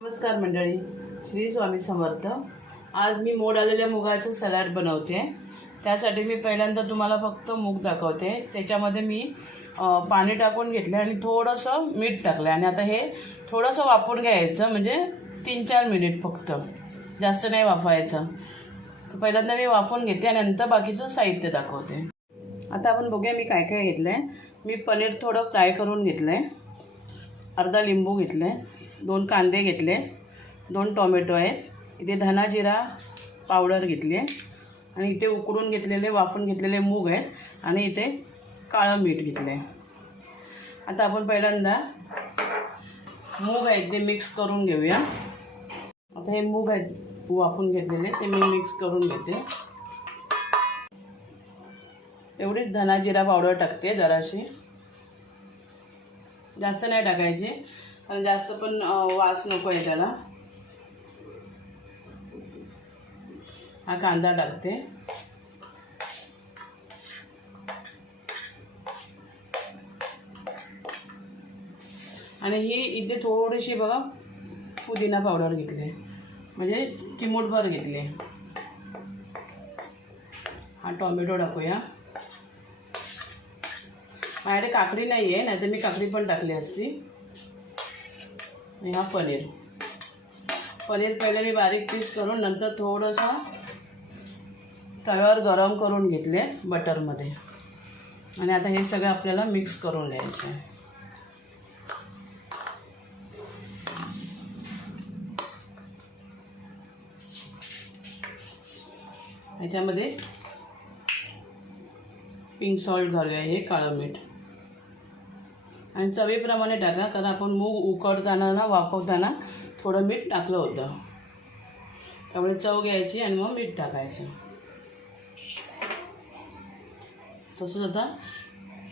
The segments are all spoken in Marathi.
नमस्कार मंडळी श्री स्वामी समर्थ. आज मी मोड आलेल्या मुगाचं सलाड बनवते. त्यासाठी मी पहिल्यांदा तुम्हाला फक्त मूग दाखवते. त्याच्यामध्ये मी पाणी टाकून घेतलं आणि थोडंसं मीठ टाकलं आणि आता हे थोडंसं वापरून घ्यायचं म्हणजे तीन चार मिनिट फक्त. जास्त नाही वाफवायचं. तर पहिल्यांदा मी वाफवून घेते आणि नंतर बाकीचं साहित्य दाखवते. आता आपण बघूया मी काय काय घेतलं आहे मी पनीर थोडं फ्राय करून घेतलं आहे अर्धा लिंबू घेतले दोन कांदे घेतले दोन टोमॅटो आहेत इथे धनाजिरा पावडर घेतली आहे. आणि इथे उकडून घेतलेले वाफून घेतलेले मूग आहेत. आणि इथे काळं मीठ घेतलं आहे. आता आपण पहिल्यांदा मूग आहेत ते मिक्स करून घेऊया. आता हे मूग आहेत वाफून घेतलेले ते मी मिक्स करून घेते. एवढीच धना जिरा पावडर टाकते जराशी. जास्त नाही टाकायची. कारण जास्त पण वास नको आहे त्याला. हा कांदा टाकते आणि ही इथे थोडीशी बघा पुदिना पावडर घेतली. म्हणजे चिमूटभर घेतली. हा टॉमॅटो टाकूया. माझ्याकडे काकडी नाही आहे नाही तर मी काकडी पण टाकली असती. आणि हा पनीर. पनीर पहिले मी बारीक पीस करून नंतर थोडंसं तव्यावर गरम करून घेतले बटरमध्ये. आणि आता हे सगळं आपल्याला मिक्स करून द्यायचं आहे. ह्याच्यामध्ये पिंक सॉल्ट घालूया हे काळं मीठ. आणि चवीप्रमाणे टाका कारण आपण मूग उकडताना ना वापरताना थोडं मीठ टाकलं होतं. त्यामुळे चव घ्यायची आणि मग मीठ टाकायचं. तसंच आता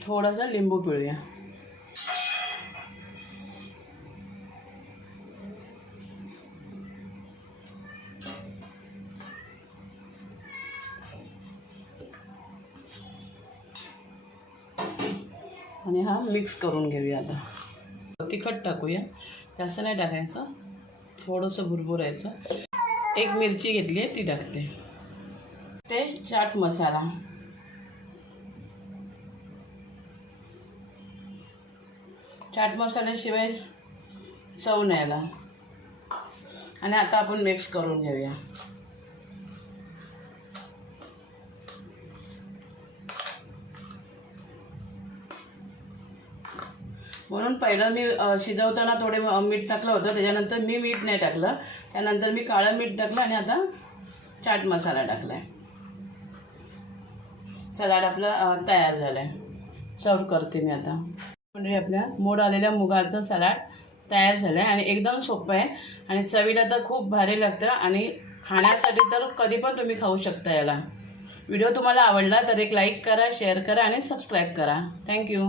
थोडासा लिंबू पिळूया. आणि हा मिक्स करून घेऊया आता. तिखट टाकूया. जास्त नाही टाकायचं. थोडंसं भुरभुरायचं. एक मिरची घेतली आहे ती टाकते. ते चाट मसाला. चाट मसाल्याशिवाय चव न्यायला आणि आता आपण मिक्स करून घेऊया. म्हणून पहिलं मी शिजवताना थोडे मीठ टाकलं होतं. त्याच्यानंतर मी मीठ नाही टाकलं. त्यानंतर मी काळं मीठ टाकलं आणि आता चाट मसाला टाकला आहे सलाड आपला तयार झाला आहे सर्व करते मी आता. म्हणजे आपल्या मोड आलेल्या मुगाचं सलाड तयार झालं आहे आणि एकदम सोपं आहे. आणि चवीला तर खूप भारी लागतं आणि खाण्यासाठी तर कधी पण तुम्ही खाऊ शकता याला. व्हिडिओ तुम्हाला आवडला तर एक लाईक करा शेअर करा आणि सबस्क्राईब करा. थँक्यू